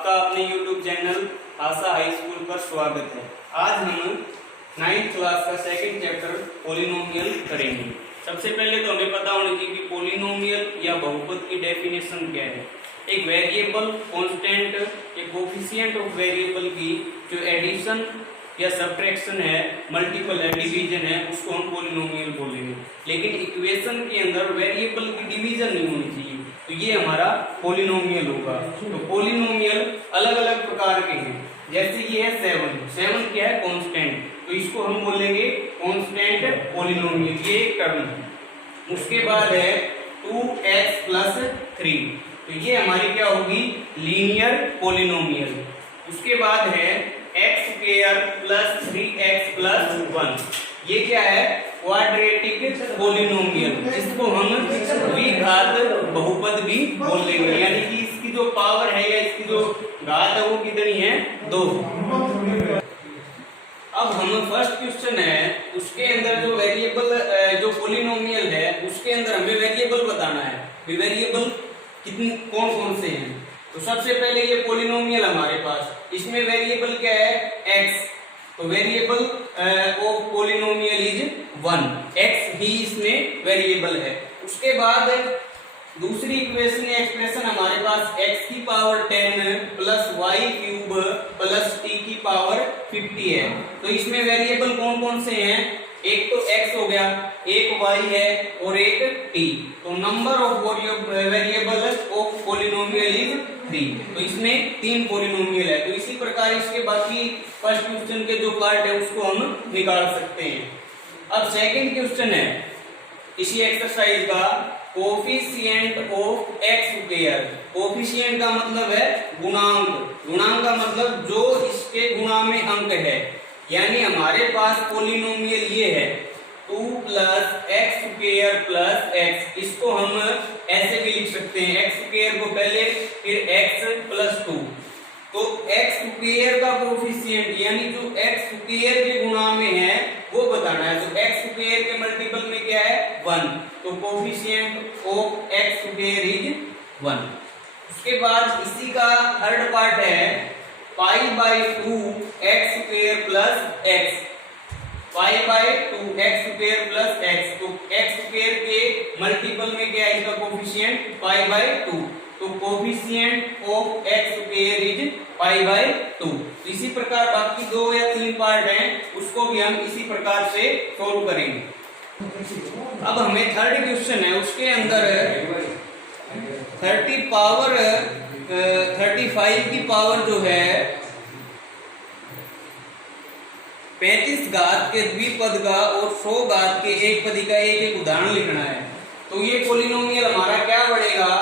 आपका अपने YouTube channel आशा high school पर स्वागत है। आज हम 9th क्लास का सेकंड चैप्टर पॉलिनोमियल करेंगे। सबसे पहले तो हमें पता होना चाहिए कि पॉलिनोमियल या बहुपद की डेफिनेशन क्या है। एक वेरिएबल, कांस्टेंट, एक कोफिशिएंट ऑफ वेरिएबल की जो एडिशन या सब्ट्रैक्शन है, मल्टीपल है, डिवीजन है, उसको हम पॉलिनोमियल बोलेंगे। लेकिन इक्वेशन के अंदर वेरिएबल की डिवीजन नहीं होनी चाहिए, तो ये हमारा पॉलिनोमियल होगा। तो पॉलिनोमियल अलग अलग प्रकार के हैं, जैसे ये है 7 क्या है, कांस्टेंट, तो इसको हम बोलेंगे कांस्टेंट पॉलिनोमियल, ये एक टर्म है। उसके बाद है 2x + 3, तो ये हमारी क्या होगी, लीनियर पॉलिनोमियल। उसके बाद है x² + 3x + 1, ये क्या है, क्वाड्रेटिक पॉलिनोमियल, जिसको हम द्विघात बहुपद भी बोलेंगे, यानी कि इसकी जो पावर है या इसकी जो घात है वो कितनी है, 2। अब हम फर्स्ट क्वेश्चन है, उसके अंदर जो वेरिएबल जो पॉलिनोमियल है उसके अंदर हमें वेरिएबल बताना है। वेरिएबल कितने कौन कौन से हैं, तो सबसे पहले ये पॉलिनोमियल हमारे पास, इसमें वेरिएबल क्या है, x, तो variable of polynomial is 1, x ही इसमें वेरिएबल है। उसके बाद दूसरी इक्वेशन या एक्सप्रेशन हमारे पास x की पावर 10 + y³ + t की पावर 50 है। तो इसमें वेरिएबल कौन कौन से हैं, एक तो x हो गया, एक y है और एक t, तो number of variable of polynomial is 3, तो इसमें 3 पॉलिनोमियल है। तो इसी प्रकार इसके बाकी फर्स्ट क्वेश्चन के जो पार्ट है उसको हम निकाल सकते हैं। अब सेकंड क्वेश्चन है इसी एक्सरसाइज का, कोफिशिएंट ऑफ x²। कोफिशिएंट का मतलब है गुणांक, गुणांक का मतलब जो इसके गुणा में अंक है, यानी हमारे पास पॉलिनोमियल ये है 2 + x² + x, इसको हम ऐसे भी लिख सकते हैं, x² को पहले फिर x + 2, तो x² का कोफिशिएंट यानी जो x² के गुणा में है वो बताना है। तो x² के मल्टीपल में क्या है, 1, तो कोफिशिएंट ऑफ x² इज 1। उसके बाद इसी का थर्ड पार्ट है π/2 x² + x, π/2 x² + x, तो x² के मल्टीपल में क्या है, इसका कोफिशिएंट π/2, तो कोफिशिएंट ऑफ x² इज π/2। इसी प्रकार बाकी 2 या 3 पार्ट हैं, उसको भी हम इसी प्रकार से सॉल्व करेंगे। अब हमें थर्ड क्वेश्चन है, उसके अंदर 35 की पावर जो है 35 घात के द्विपद का और 100 घात के एक पदी का एक उदाहरण लिखना है। तो ये पॉलिनोमियल हमारा क्या बढ़ेगा,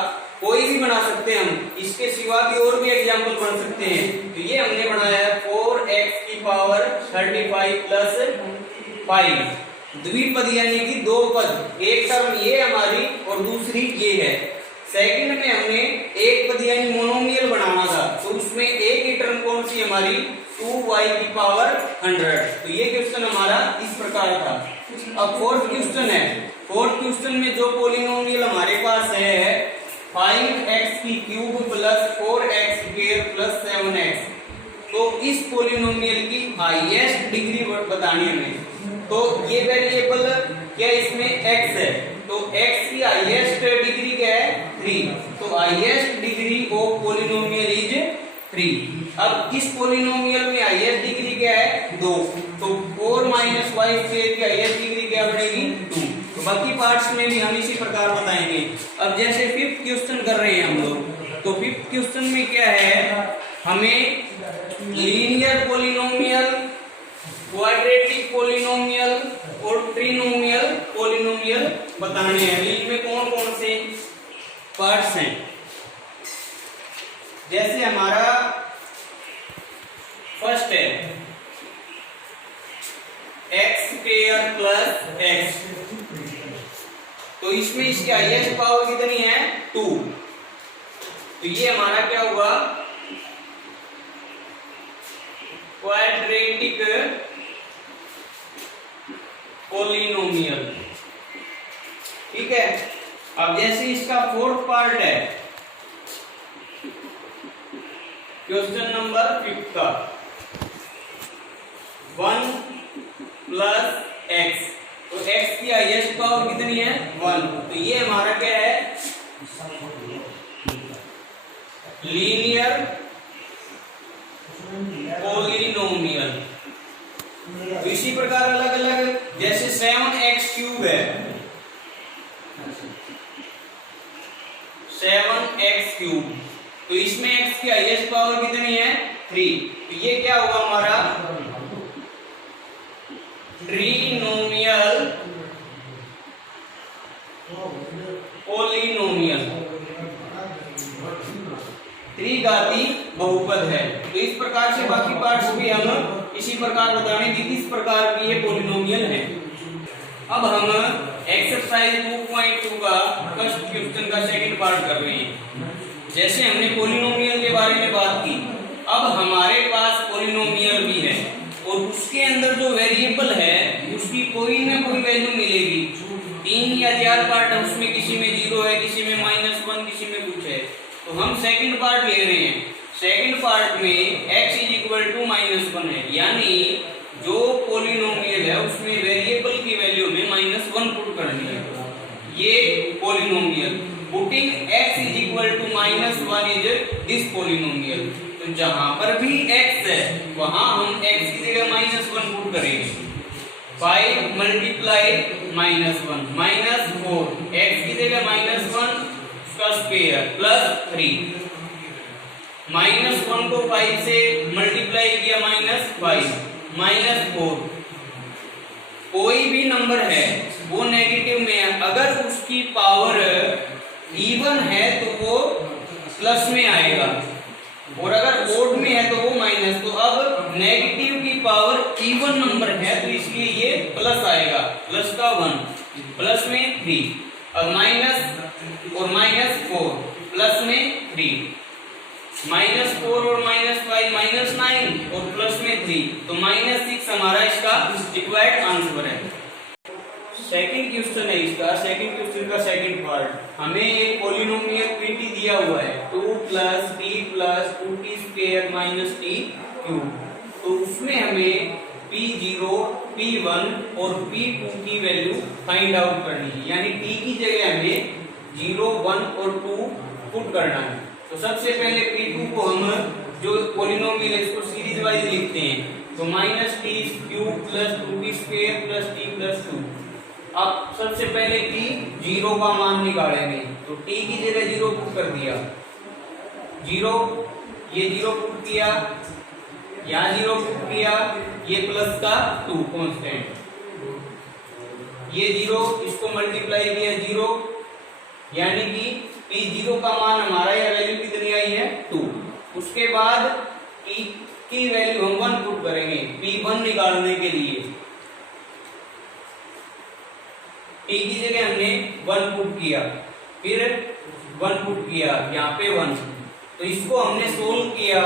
कोई भी बना सकते हैं हम, इसके सिवा भी और भी एग्जाम्पल बन सकते हैं। तो ये हमने बनाया है 4x की पावर 35 + 5, द्विपद यानी कि 2 पद, एक टर्म ये हमारी और दूसरी ये है। सेकंड में हमने एक पद यानी मोनोमियल बनाना था, तो उसमें एक ही टर्म कौन सी हमारी, 2y की पावर 100। तो ये क्वेश्चन हमारा इस प्रकार था। अब फोर्थ क्वेश्चन है, फोर्थ क्वेश्चन में जो पॉलिनोमियल हमारे पास है 5x³ + 4x² + 7x, तो इस पॉलिनोमियल की हाईएस्ट डिग्री बतानी हमें। तो ये वेरिएबल क्या इसमें x है, तो x की हाईएस्ट डिग्री क्या है, 3, तो highest degree of polynomial is 3। अब इस पॉलिनोमियल में हाईएस्ट डिग्री क्या है, 2, तो 4 - y² की हाईएस्ट डिग्री क्या बनेगी, 2। तो बाकी पार्ट्स में भी हम इसी प्रकार बताएंगे। अब जैसे फिफ्थ क्वेश्चन कर रहे हैं हम लोग, तो फिफ्थ क्वेश्चन में क्या है, हमें लीनियर पॉलिनोमियल, क्वाड्रेटिक पॉलिनोमियल और ट्रिनोमियल पॉलिनोमियल बताने हैं। इनमें कौन कौन से पार्ट्स हैं, जैसे हमारा फर्स्ट है x² + x, तो इसमें इसकी हाईएस्ट पावर कितनी है, 2, तो ये हमारा क्या हुआ, क्वाड्रेटिक पॉलिनोमियल। ठीक है। अब जैसे इसका फोर्थ पार्ट है क्वेश्चन नंबर 5 1 प्लस x, तो x की हाईएस्ट पावर कितनी है 1, तो ये हमारा क्या है लीनियर पॉलिनोमियल। तो इसी प्रकार अलग अलग जैसे 7x क्यूब है, 7x क्यूब, तो इसमें x की हाईएस्ट पावर कितनी है 3, तो ये क्या होगा हमारा ट्रिनोमियल पॉलिनोमियल, त्रिघाती बहुपद है। तो इस प्रकार से बाकी पार्ट्स भी हम इसी प्रकार बताने की किस प्रकार की ये पॉलिनोमियल है। अब हम एक्सरसाइज 2.2 का फर्स्ट क्वेश्चन का सेकंड पार्ट कर रहे हैं। जैसे हमने पॉलिनोमियल के बारे में बात की, अब हमारे पास पॉलिनोमियल भी है और उसके अंदर जो वेरिएबल है उसकी कोई ना कोई वैल्यू मिलेगी। 3 या 4 पार्ट है, उसमें किसी में 0 है, किसी में -1, किसी में कुछ है। तो हम सेकंड पार्ट ले रहे हैं। सेकंड पार्ट में x -1 है, यानी जो पॉलिनोमियल है उसमें वेरिएबल की वैल्यू में -1 पुट करनी है। ये polynomial putting x -1 is this polynomial. तो जहां पर भी x है वहां हम x की जगह -1 पुट करेंगे। 5 मल्टीप्लाई -1 -4, x की जगह -1 का स्क्वायर प्लस 3, -1 को 5 से मल्टीप्लाई किया -5 -4। कोई भी नंबर है वो नेगेटिव में है, अगर उसकी पावर इवन है तो वो प्लस में आएगा और अगर ओड में है तो वो माइनस। तो अब नेगेटिव की पावर इवन नंबर है तो इसलिए ये प्लस आएगा, प्लस का 1 प्लस में 3। अब माइनस और -4 प्लस में 3, -4 और -5 -9 और प्लस में 3, तो -6 हमारा इसका रिक्वायर्ड आंसर है। सेकंड क्वेश्चन है इसका, सेकंड क्वेश्चन का सेकंड पार्ट। हमें एक पॉलिनोमियल pt दिया हुआ है 2 + t + 2t² - t क्यूब। तो उसमें हमें p0 p1 और p2 की वैल्यू फाइंड आउट करनी है, यानी t की जगह हमें 0 1 और 2 पुट करना है। तो सबसे पहले p2 को हम जो पॉलिनोमियल है इसको सीरीज वाइज लिखते हैं, तो -t³ + 2t² + t + 2। अब सबसे पहले t 0 का मान निकालेंगे, तो t की जगह 0 पुट कर दिया, 0 ये 0 पुट किया, यहाँ 0 पुट किया, ये प्लस का 2 कांस्टेंट, ये 0 इसको मल्टीप्लाई किया 0, यानी कि p0 का मान हमारा यह वैल्यू कितनी आई है 2। उसके बाद t की वैल्यू हम 1 पुट करेंगे p1 निकालने के लिए। t की जगह हमने 1 पुट किया, फिर 1 पुट किया, यहाँ पे 1, तो इसको हमने सोल्व किया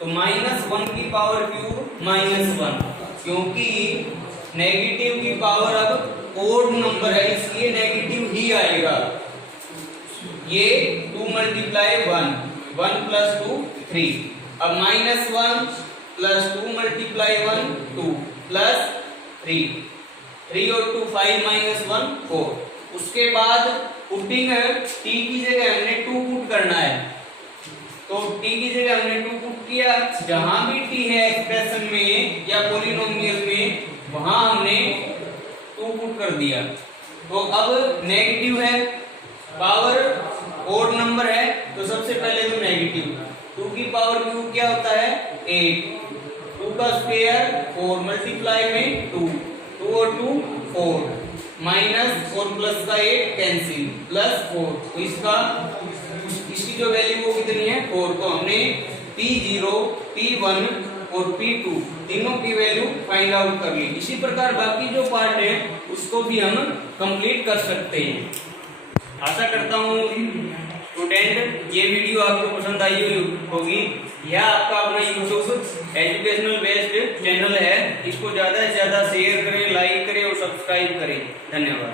तो -1 की पावर क्यूब -1, क्योंकि नेगेटिव की पावर अब ओड नंबर है इसलिए नेगेटिव ही आएगा। ये 2 मल्टीप्लाई 1 1 + 2 3, अब -1 + 2 मल्टीप्लाई 1 2 + 3 3 और 2 5 -1 4। उसके बाद पुटिंग t की जगह हमने 2 पुट करना है, तो t की जगह हमने 2 पुट किया, जहां भी t है एक्सप्रेशन में या पॉलिनोमियल में वहां हमने 2 पुट कर दिया। तो अब नेगेटिव है, पावर ओड नंबर है, तो सबसे पहले तो नेगेटिव 2 की पावर क्यूब क्या होता है 8, 2 का स्क्वायर 4 मल्टीप्लाई में 2 और 2 4, माइनस और प्लस का 8 कैंसिल +4, तो इसकी जो वैल्यू वो कितनी है 4। तो हमने p0 p1 और p2 तीनों की वैल्यू फाइंड आउट कर ली। इसी प्रकार बाकी जो पार्ट है उसको भी हम कंप्लीट कर सकते हैं। आशा करता हूँ स्टूडेंट ये वीडियो आपको पसंद आई होगी। यह आपका अपना यूट्यूब एजुकेशनल बेस्ड चैनल है, इसको ज़्यादा से ज़्यादा शेयर करें, लाइक करें और सब्सक्राइब करें। धन्यवाद।